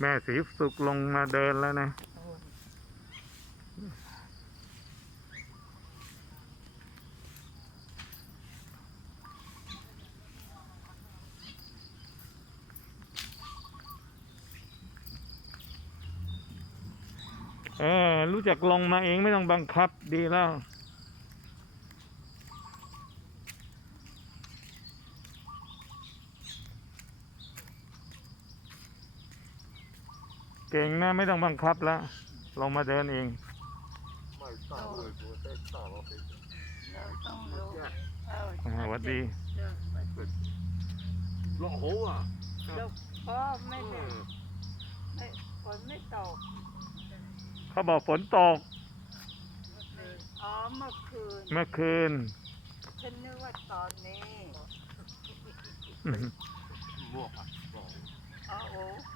แม่สีสุกลงมาเดินแล้วนะ เออ รู้จักลงมาเองไม่ต้องบังคับดีแล้ว เก่งนะไม่ต้องบังคับแล้วลงมาเดินเองไม่ทราบเลยตัวเต้นทราบว่าเป็นเราต้องรู้เอออ่าหวัดดีเดี๋ยวหวัดดีโลโหอะลูกพ่อไม่ได้ไม่ฝนไม่ตก เขาบอกฝนตก อ๋อเมื่อคืน เมื่อคืน ฉันนึกว่าตอนนี้ลวกอะลวกอ๋อโอ้โอ้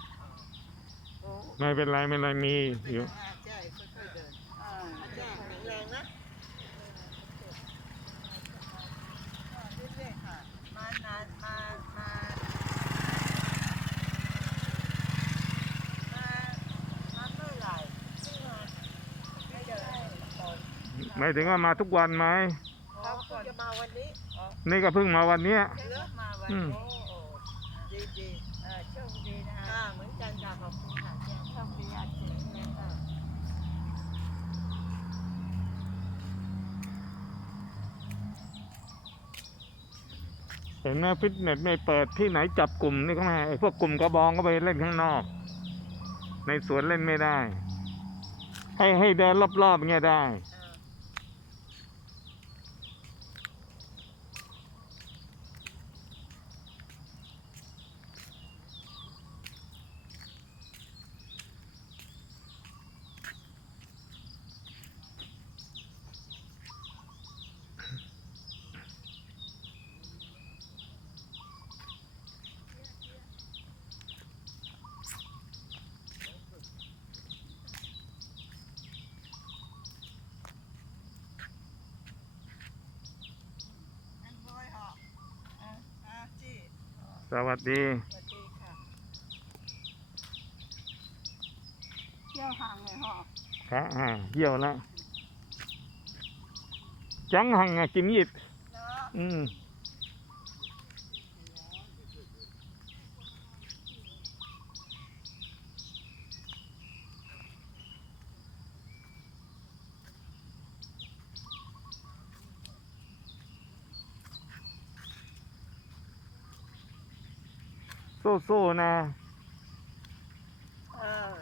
ไม่เป็นไรไม่เป็นไรมีอยู่อ่าใช่ค่อยๆเดินอ่าอาจารย์แข็งแรงนะเรื่อยๆค่ะ มานานมามามามาเมื่อไหร่ไม่มาไม่เจอฝนไม่ถึงว่ามาทุกวันไหม เขาก่อนจะมาวันนี้นี่ก็เพิ่งมาวันเนี้ย เลือกมาวันอืมนี้ดีดีๆเออโชคดีนะค่ะเหมือนกันค่ะขอบคุณค่ะโชคดีอาชีพเนี่ยค่ะ เห็นไหมฟิตเนสไม่เปิดที่ไหนจับกลุ่มนี่ก็ไม่ไอพวกกลุ่มกระบองก็ไปเล่นข้างนอก ในสวนเล่นไม่ได้ ให้ให้เดินรอบๆอย่างเงี้ยได้ เออ อันบอยเหรออะอะจี สวัสดีสวัสดีค่ะเที่ยวห่างเลยเหรอครับอ่าเยี่ยวแล้วจังหังอะกินยิดเนาะอืม สู้ๆนะ เออ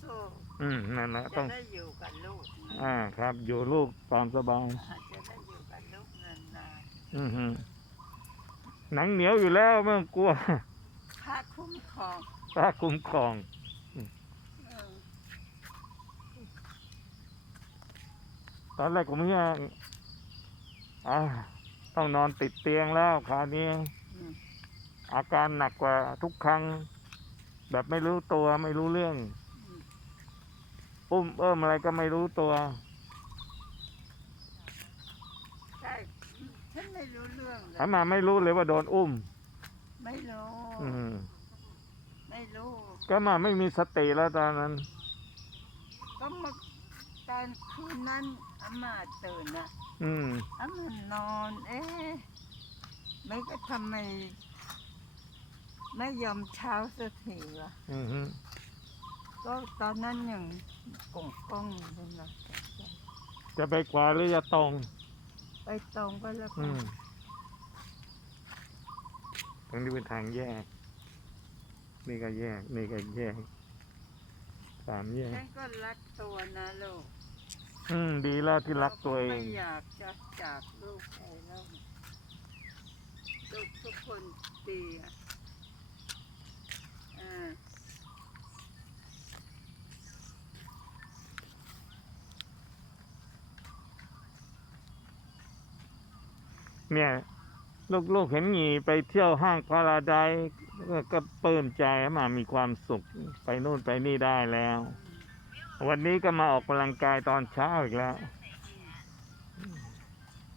สู้อืมนั่นแหละๆต้จะอง ได้อยู่กับลูกอ่าครับ อยู่ลูกตามสบายอาจจะได้อยู่กับลูกนานอือหือหนังเหนียวอยู่แล้วไม่ต้องกลัวๆพระคุ้มครองพระคุ้มครอง เออตอนแรกผมเนี่ยอ่าต้องนอนติดเตียงแล้วคราวนี้ อืมอาการหนักกว่าทุกครั้ง แบบไม่รู้ตัวไม่รู้เรื่องอืมอุ้มเอิ่มอะไรก็ไม่รู้ตัว ใช่ฉันไม่รู้เรื่องเลถ้ายมาไม่รู้เลยว่าโดนอุ้ม ไม่รู้ อืม ไม่รู้ ก็มาไม่มีสติแล้วตอนนั้น ก็เมื่อตอนคืนนั้นอาม่าตื่นนะอืม อาม่านอน เอ๊ะไม่ก็ทำไม ไม่ยอมเช้าสักทีวะอือหือก็ตอนนั้นยังกงกงอยู่เลยนะจะไปขวาหรือจะตรง ไปตรงก็แล้วอืกันมตรงนี้เป็นทางแยก นี่ก็แยก นี่ก็แยก สามแยก ฉันก็รักตัวนะลูกอืม ดีแล้วที่รักตัวเอไม่ง อยากจะจากลูกไปแล้วลูกทุกคนดีอะ เนี่ยลูกๆเห็นหงีไปเที่ยวห้างพาราไดก็ก็ปลื้มใจมามีความสุขไปนู่นไปนี่ได้แล้ว วันนี้ก็มาออกกำลังกายตอนเช้าอีกแล้ว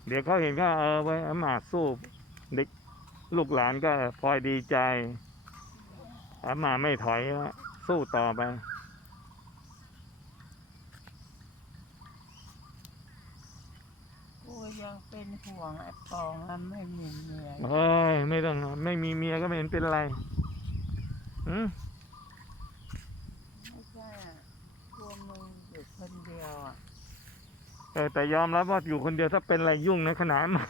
เดี๋ยวเขาเห็นก็เออไว้มาสู้เด็กลูกหลานก็พลอยดีใจอามาไม่ถอยสู้ต่อไป กู ยังเป็นห่วงไอ้ปองอะไม่มีเมียเฮ้ยไม่ต้องไม่มีเมียก็ไม่เห็นเป็นไรอืมไม่ใช่อะกลัวมึงอยู่คนเดียวอะเออแต่ยอมรับว่าอยู่คนเดียวถ้าเป็นอะไรยุ่งนะขนาดมา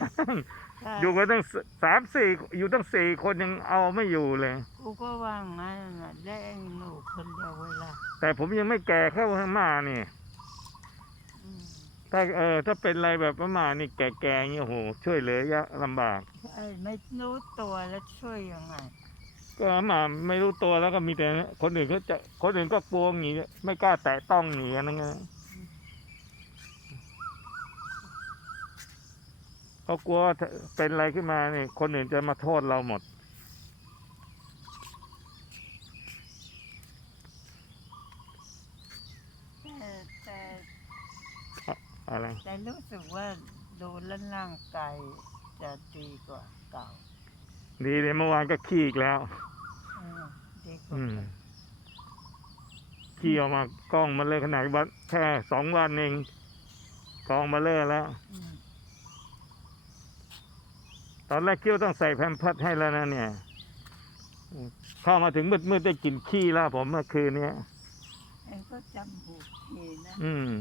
ใช่อยู่กันตั้งสสามสี่อยู่ตั้งสี่คนยังเอาไม่อยู่เลยกูก็ว่างั้นน่ะได้ไอ้หนูคนเดียวเวลาแต่ผมยังไม่แก่เข้ามานี่อืม ถ้าเออถ้าเป็นอะไรแบบประมาณนี่แก่ๆอย่างเงี้ยโอ้โหช่วยเหลือยากลำบาก ไอ้ไม่รู้ตัวแล้วช่วยยังไง ก็อามาไม่รู้ตัวแล้วก็มีแต่คนอื่นเขาจะคนอื่นก็กลัวหนีไม่กล้าแตะต้องหนีกันนั่นไงเขากลัวว่าถ้าเป็นอะไรขึ้นมาเนี่ยคนอื่นจะมาโทษเราหมด แต่แต่ อะไร แต่รู้สึกว่าดูแล้วร่างกายจะดีกว่าเก่า ดีเลยเมื่อวานก็ขี้อีกแล้วเออดีกว่าอืมเก่าขี้ออกมากล้องมาเลยขนาดว่าแค่สองวันเองกองมาเลยแล้ว อืมตอนแรกคิดว่าต้องใส่แพมเพิร์สให้แล้วนะเนี่ยอืมเข้ามาถึงมืดๆได้กลิ่นขี้แล้วผมเมื่อคืนเนี้ยเองก็จำหูทีนะอืม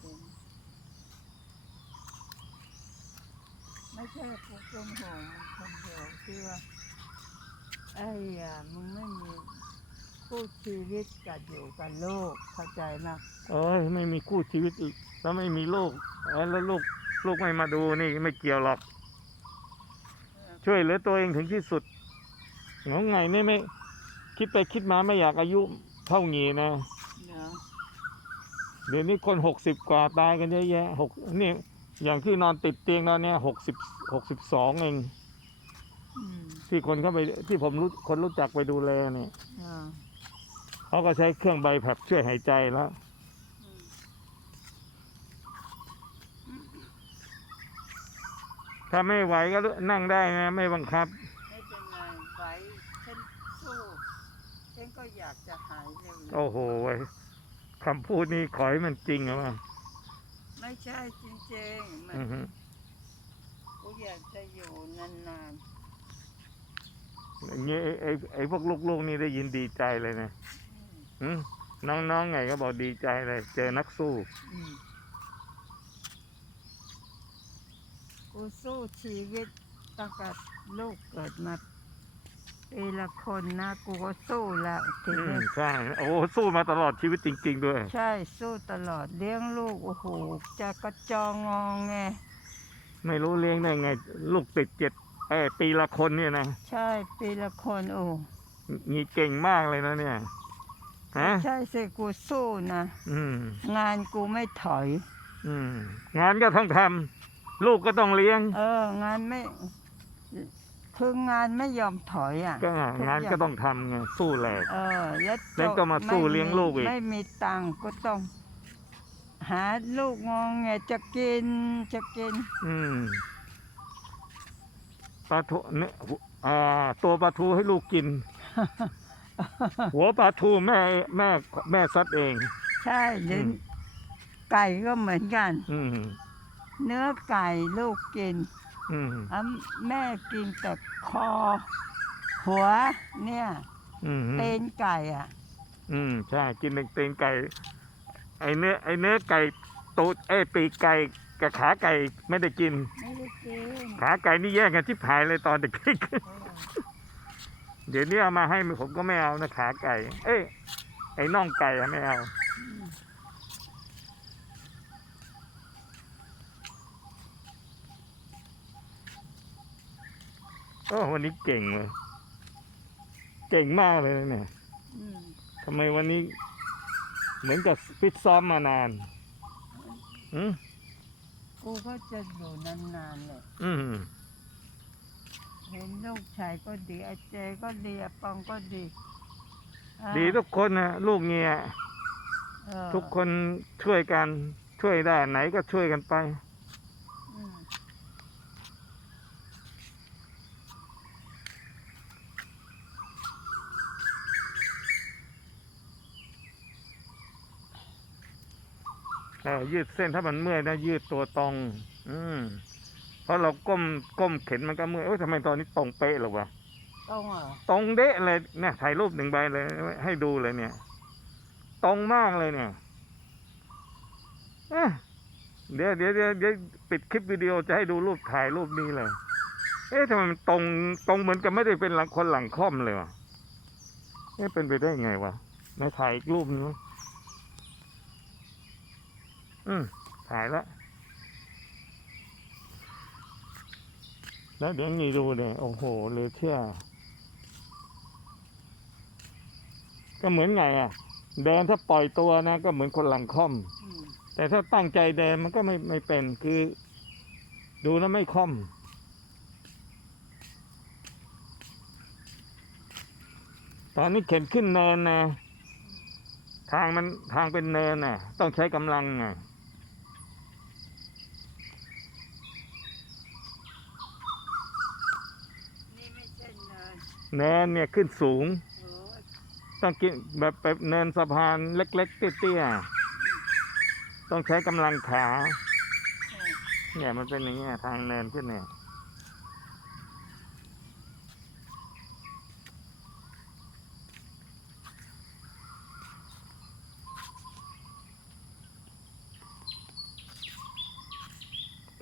เห็นไม่ใช่ กูเป็นห่วงมึงคนเดียวที่ว่าไอ้อะมึงไม่มีคู่ชีวิตกับอยู่กับโลกเข้าใจไหมเอ้ยไม่มีคู่ชีวิตอีกแล้วไม่มีลูกเอ้ยแล้วลูกลูกไม่มาดูนี่ไม่เกี่ยวหรอก ช่วยเหลือตัวเองถึงที่สุดเหงาไงนี่ไม่ คิดไปคิดมาไม่อยากอายุเท่างี้นะเนาะเดี๋ยวนี้คนหกสิบกว่าตายกันเยอะแยะหกนี่ อย่างที่นอนติดเตียงตอนเนี้ยหกสิบหกสิบสองเองอืมที่คนเข้าไปที่ผมรู้คนรู้จักไปดูแลเนี่ยเนาะเขาก็ใช้เครื่องใบแผบช่วยหายใจแล้วอืมถ้าไม่ไหวก็นั่งได้นะ ไม่บังคับ ไม่เป็นไรไหวฉันสู้ฉันก็อยากจะหายเร็วๆโอ้โหเว้ยคำพูดนี้ขอให้มันจริงเหรอวะ ไม่ใช่จริงๆ มันอือฮึกูอยากจะอยู่นานอย่างเงี้ยไอ้ไอ้ไอ้พวกลูกๆนี่ได้ยินดีใจเลยนะๆอืมหึน้องๆไงก็บอกดีใจเลย เจอนักสู้อืมกูสู้ชีวิตตั้งแต่ลูกเกิดมา ปีละคนนะกูก็สู้แล้วทีอืมนี้ใช่ โอ้โหสู้มาตลอดชีวิตจริง ๆ ด้วย ใช่สู้ตลอดเลี้ยงลูกโอ้โหจะกระจองงองไงไม่รู้เลี้ยงได้ไง ลูกติดเจ็ดเอ้ยปีละคนเนี่ยนะใช่ปีละคนโอ้นี่เก่งมากเลยนะเนี่ยฮะใช่สิกูสู้นะอืม งานกูไม่ถอย อืมงานก็ต้องทำลูกก็ต้องเลี้ยง เอองานไม่ คืองานไม่ยอมถอยอะก็งานก็ต้องทำไงสู้แหลก เออแล้วแล้วก็มาสู้เลี้ยงลูกอีก ไม่มีตังค์ก็ต้อง หาลูกงองไงจะกินจะกิน อืมปลาทูเนี่ยอ่าตัวปลาทูให้ลูกกิน หัวปลาทูแม่แม่แม่ซัดเอง ใช่หรือมไก่ก็เหมือนกัน อืม เนื้อไก่ลูกกิน อืมอะแม่กินแต่คอ หัวเนี่ย อืมเต็นไก่อะ อืมใช่กินเป็นตีนไก่ ไอเนื้อไอเนื้อไก่ตูดไอยปีกไก่กับขาไก่ไม่ได้กิน ไม่ได้กินขาไก่นี่แย่งกันที่ผายเลยตอนเด็กเออๆเดี๋ยวนี้เอามาให้ผมก็ไม่เอานะขาไก่ เอ้ยไอ้น่องไก่อะไม่เอา โอ้วันนี้เก่งเลย เก่งมากเลยเนี่ยอืมทำไมวันนี้ เหมือนกับฟิตซ้อมมานานอืมกูก็จะอยู่นานๆเลยอืมเห็นลูกชายก็ดีอาเจก็ดีอาปองก็ดีอ่าดีทุกคนนะลูกเงียเออทุกคนช่วยกันช่วยได้ไหนก็ช่วยกันไป อืม ออ ยืดเส้นถ้ามันเมื่อยนะยืดตัวตรง อืมเพราะเราก้มก้มเข็นมันก็เมื่อยเอ้ยทำไมตอนนี้ตรงเป๊ะหรอวะต้องเหรอตรงเดะเลยเนี่ยถ่ายรูปหนึ่งใบเลย ให้ดูเลยเนี่ย ตรงมากเลยเนี่ยเอ๊ะเดี๋ยวเดี๋ยวเดี๋ยวเดี๋ยวปิดคลิปวิดีโอจะให้ดูรูปถ่ายรูปนี้เลย เอ๊ะทำไมมันตรงตรงเหมือนกับไม่ได้เป็นหลังคนหลังค่อมเลยวะเอ๊ะเป็นไปได้ไงวะไหนถ่ายอีกรูปนึงวะ อืมถ่ายแล้วแล้วเดี๋ยวนี่ดูเนี่ยโอ้โหเหลือเชื่อ ก็เหมือนไงอะ เดินถ้าปล่อยตัวนะ ก็เหมือนคนหลังค่อมอืมแต่ถ้าตั้งใจเดินมันก็ไม่ไม่เป็นคือ ดูแล้วไม่ค่อมตอนนี้เข็นขึ้นเนินนะ ทางมันทางเป็นเนินน่ะ ต้องใช้กำลังไง นี่ไม่ใช่เนิน เนินเนี่ยขึ้นสูง ต้องกินแบบแบบเนินสะพานเล็ก ๆ เตี้ยๆต้องใช้กำลังขาเออเนี่ยมันเป็นอย่างเงี้ยทางเนินขึ้นเนี่ย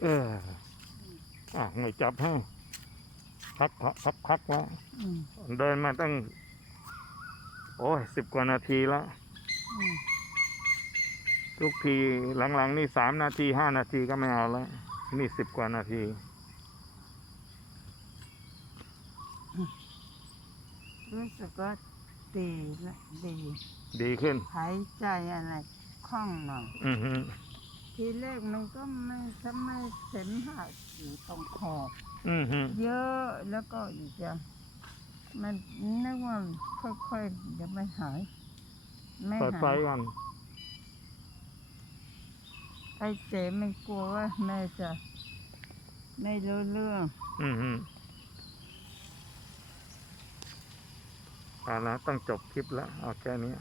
เอออะหน่อยจับให้ พักพักพักพักไว้อืมเดินมาตั้ง โอ้ยสิบกว่านาทีแล้วอืมทุกทีหลังๆ นี่สามนาทีห้านาทีก็ไม่เอาแล้ว นี่สิบกว่านาทีรู้สึกว่าดีละดี ดีขึ้น หายใจอะไรคล่องหน่อยอือฮึทีแรกมันก็ไม่ทำไมเสมหะอยู่ตรงขอบ อือฮึเยอะแล้วก็อีกอย่างมันนึกว่าค่อยๆจะไม่หายไม่เปิดไฟหายก่อนไอ้เจ๋มันกลัวว่าแม่จะไม่รู้เรื่อง อือฮึเอาละต้องจบคลิปแล้วเอาแค่นี้